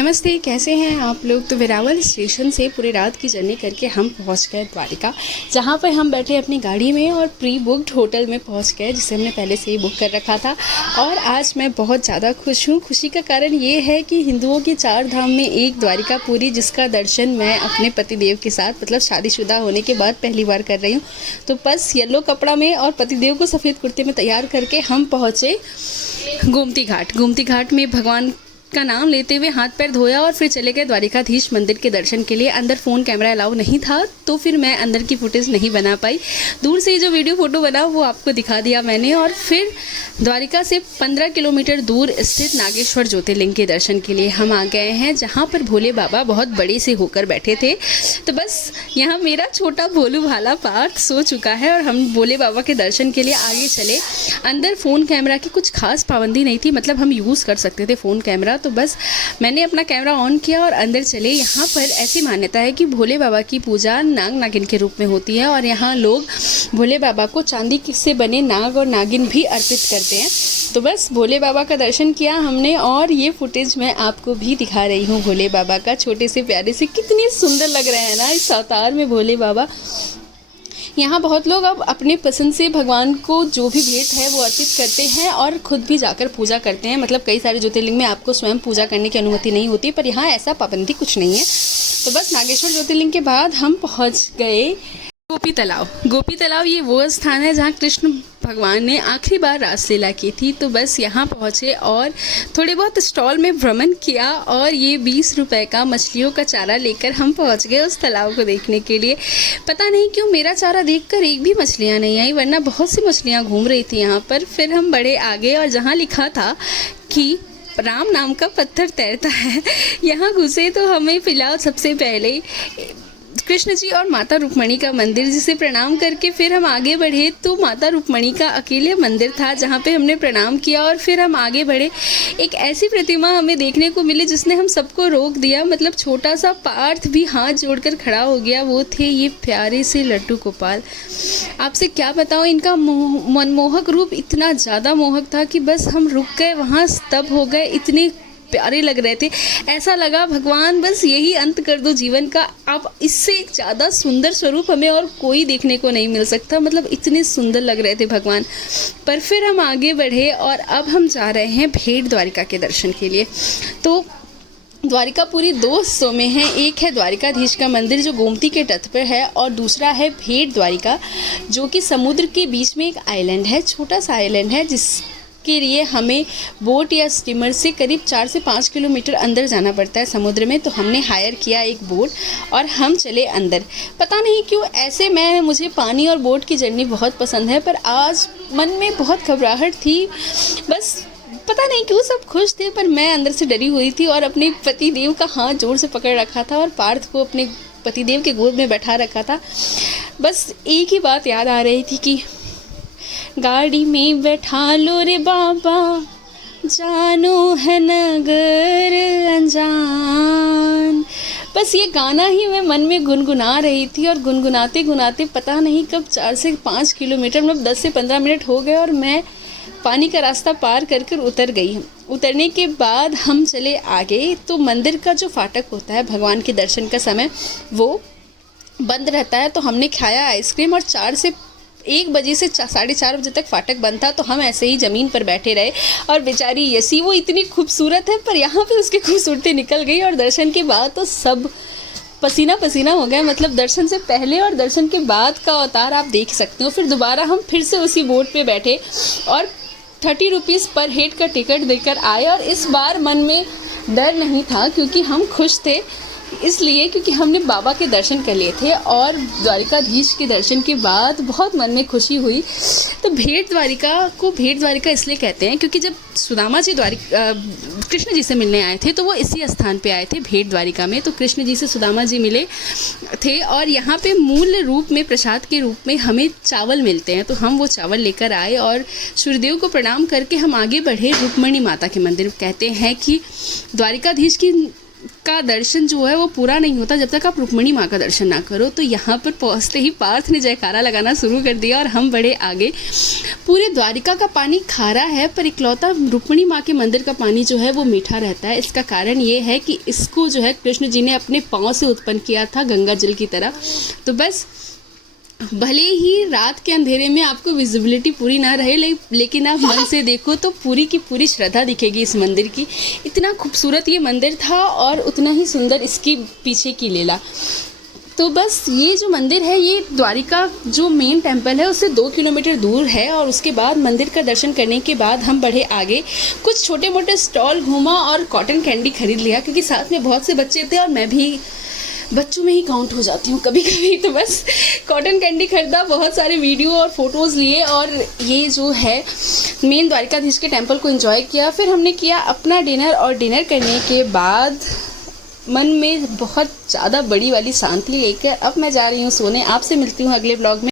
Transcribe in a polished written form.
नमस्ते, कैसे हैं आप लोग। तो वेरावल स्टेशन से पूरी रात की जर्नी करके हम पहुंच गए द्वारिका, जहां पर हम बैठे अपनी गाड़ी में और प्री बुक्ड होटल में पहुंच गए, जिसे हमने पहले से ही बुक कर रखा था। और आज मैं बहुत ज़्यादा खुश हूं। खुशी का कारण ये है कि हिंदुओं के 4 धाम में एक द्वारिकापुरी, जिसका दर्शन मैं अपने पतिदेव के साथ मतलब शादीशुदा होने के बाद पहली बार कर रही हूँ। तो बस येलो कपड़ा में और पतिदेव को सफ़ेद कुर्ते में तैयार करके हम पहुँचे गोमती घाट। गोमती घाट में भगवान का नाम लेते हुए हाथ पैर धोया और फिर चले गए द्वारिकाधीश मंदिर के दर्शन के लिए। अंदर फ़ोन कैमरा अलाउ नहीं था, तो फिर मैं अंदर की फुटेज नहीं बना पाई। दूर से जो वीडियो फ़ोटो बना वो आपको दिखा दिया मैंने। और फिर द्वारिका से 15 किलोमीटर दूर स्थित नागेश्वर ज्योतिर्लिंग के दर्शन के लिए हम आ गए हैं, जहाँ पर भोले बाबा बहुत बड़े से होकर बैठे थे। तो बस यहाँ मेरा छोटा भोलू भाला पार्थ सो चुका है और हम भोले बाबा के दर्शन के लिए आगे चले। अंदर फ़ोन कैमरा की कुछ खास पाबंदी नहीं थी, मतलब हम यूज़ कर सकते थे फ़ोन कैमरा। तो बस मैंने अपना कैमरा ऑन किया और अंदर चले। यहाँ पर ऐसी मान्यता है कि भोले बाबा की पूजा नाग नागिन के रूप में होती है और यहाँ लोग भोले बाबा को चांदी से बने नाग और नागिन भी अर्पित करते हैं। तो बस भोले बाबा का दर्शन किया हमने और ये फुटेज मैं आपको भी दिखा रही हूँ भोले बाबा का। छोटे से प्यारे से कितने सुंदर लग रहे हैं ना इस अवतार में भोले बाबा। यहाँ बहुत लोग अब अपने पसंद से भगवान को जो भी भेंट है वो अर्पित करते हैं और खुद भी जाकर पूजा करते हैं। मतलब कई सारे ज्योतिर्लिंग में आपको स्वयं पूजा करने की अनुमति नहीं होती, पर यहाँ ऐसा पाबंदी कुछ नहीं है। तो बस नागेश्वर ज्योतिर्लिंग के बाद हम पहुँच गए गोपी तालाब। गोपी तालाब ये वो स्थान है जहाँ कृष्ण भगवान ने आखिरी बार रासलीला की थी। तो बस यहाँ पहुँचे और थोड़े बहुत स्टॉल में भ्रमण किया और ये 20 रुपए का मछलियों का चारा लेकर हम पहुँच गए उस तालाब को देखने के लिए। पता नहीं क्यों मेरा चारा देखकर एक भी मछलियाँ नहीं आई, वरना बहुत सी मछलियाँ घूम रही थी यहाँ पर। फिर हम बढ़े आगे और जहाँ लिखा था कि राम नाम का पत्थर तैरता है, यहाँ घुसे तो हमें फिलहाल सबसे पहले कृष्ण जी और माता रुक्मणी का मंदिर, जिसे प्रणाम करके फिर हम आगे बढ़े तो माता रुक्मणी का अकेले मंदिर था जहाँ पे हमने प्रणाम किया। और फिर हम आगे बढ़े, एक ऐसी प्रतिमा हमें देखने को मिली जिसने हम सबको रोक दिया। मतलब छोटा सा पार्थ भी हाथ जोड़कर खड़ा हो गया। वो थे ये प्यारे से लड्डू गोपाल। आपसे क्या बताऊँ, इनका मनमोहक रूप इतना ज़्यादा मोहक था कि बस हम रुक गए, वहाँ स्तब्ध हो गए। इतने प्यारे लग रहे थे, ऐसा लगा भगवान बस यही अंत कर दो जीवन का। अब इससे एक ज़्यादा सुंदर स्वरूप हमें और कोई देखने को नहीं मिल सकता। मतलब इतने सुंदर लग रहे थे भगवान। पर फिर हम आगे बढ़े और अब हम जा रहे हैं भेंट द्वारिका के दर्शन के लिए। तो द्वारिकापुरी 2 हिस्सों में है। एक है द्वारिकाधीश का मंदिर जो गोमती के तट पर है, और दूसरा है भेंट द्वारिका, जो कि समुद्र के बीच में एक आइलैंड है, छोटा सा आइलैंड है, जिसके लिए हमें बोट या स्टीमर से करीब 4 से 5 किलोमीटर अंदर जाना पड़ता है समुद्र में। तो हमने हायर किया एक बोट और हम चले अंदर। पता नहीं क्यों ऐसे मुझे पानी और बोट की जर्नी बहुत पसंद है, पर आज मन में बहुत घबराहट थी। बस पता नहीं क्यों सब खुश थे, पर मैं अंदर से डरी हुई थी और अपने पतिदेव का हाथ जोर से पकड़ रखा था और पार्थ को अपने पतिदेव के गोद में बैठा रखा था। बस एक ही बात याद आ रही थी कि गाड़ी में बैठा लो रे बाबा, जानो है नगर अनजान। बस ये गाना ही मैं मन में गुनगुना रही थी और गुनगुनाते गुनाते पता नहीं कब 4 से 5 किलोमीटर मतलब 10 से 15 मिनट हो गए और मैं पानी का रास्ता पार कर उतर गई। उतरने के बाद हम चले आगे। तो मंदिर का जो फाटक होता है भगवान के दर्शन का समय वो बंद रहता है। तो हमने खाया आइसक्रीम और 1 बजे से 4:30 बजे तक फाटक बंद था। तो हम ऐसे ही ज़मीन पर बैठे रहे और बेचारी यसी, वो इतनी खूबसूरत है पर यहाँ पे उसकी खूबसूरती निकल गई। और दर्शन के बाद तो सब पसीना पसीना हो गया। मतलब दर्शन से पहले और दर्शन के बाद का अवतार आप देख सकते हो। फिर दोबारा हम फिर से उसी बोट पे बैठे और 30 रुपीज़ पर हेड का टिकट देकर आए। और इस बार मन में डर नहीं था क्योंकि हम खुश थे, इसलिए क्योंकि हमने बाबा के दर्शन कर लिए थे और द्वारिकाधीश के दर्शन के बाद बहुत मन में खुशी हुई। तो भेंट द्वारिका इसलिए कहते हैं क्योंकि जब सुदामा जी कृष्ण जी से मिलने आए थे तो वो इसी स्थान पे आए थे भेंट द्वारिका में। तो कृष्ण जी से सुदामा जी मिले थे और यहाँ पे मूल रूप में प्रसाद के रूप में हमें चावल मिलते हैं। तो हम वो चावल लेकर आए और सूर्यदेव को प्रणाम करके हम आगे बढ़े रुक्मणी माता के मंदिर। कहते हैं कि द्वारिकाधीश की का दर्शन जो है वो पूरा नहीं होता जब तक आप रुक्मिणी माँ का दर्शन ना करो। तो यहाँ पर पहुँचते ही पार्थ ने जयकारा लगाना शुरू कर दिया और हम बढ़े आगे। पूरे द्वारिका का पानी खारा है, पर इकलौता रुक्मिणी माँ के मंदिर का पानी जो है वो मीठा रहता है। इसका कारण ये है कि इसको जो है कृष्ण जी ने अपने पाँव से उत्पन्न किया था गंगा जल की तरह। तो बस भले ही रात के अंधेरे में आपको विजिबिलिटी पूरी ना रहे, लेकिन आप मन से देखो तो पूरी की पूरी श्रद्धा दिखेगी इस मंदिर की। इतना खूबसूरत ये मंदिर था और उतना ही सुंदर इसकी पीछे की लीला। तो बस ये जो मंदिर है ये द्वारिका जो मेन टेम्पल है उससे 2 किलोमीटर दूर है। और उसके बाद मंदिर का दर्शन करने के बाद हम बढ़े आगे। कुछ छोटे मोटे स्टॉल घूमा और कॉटन कैंडी खरीद लिया, क्योंकि साथ में बहुत से बच्चे थे और मैं भी बच्चों में ही काउंट हो जाती हूँ कभी कभी। तो बस कॉटन कैंडी खरीदा, बहुत सारे वीडियो और फोटोज़ लिए और ये जो है मेन द्वारिकाधीश के टेम्पल को एंजॉय किया। फिर हमने किया अपना डिनर और डिनर करने के बाद मन में बहुत ज़्यादा बड़ी वाली शांति लेकर अब मैं जा रही हूँ सोने। आपसे मिलती हूँ अगले ब्लॉग में।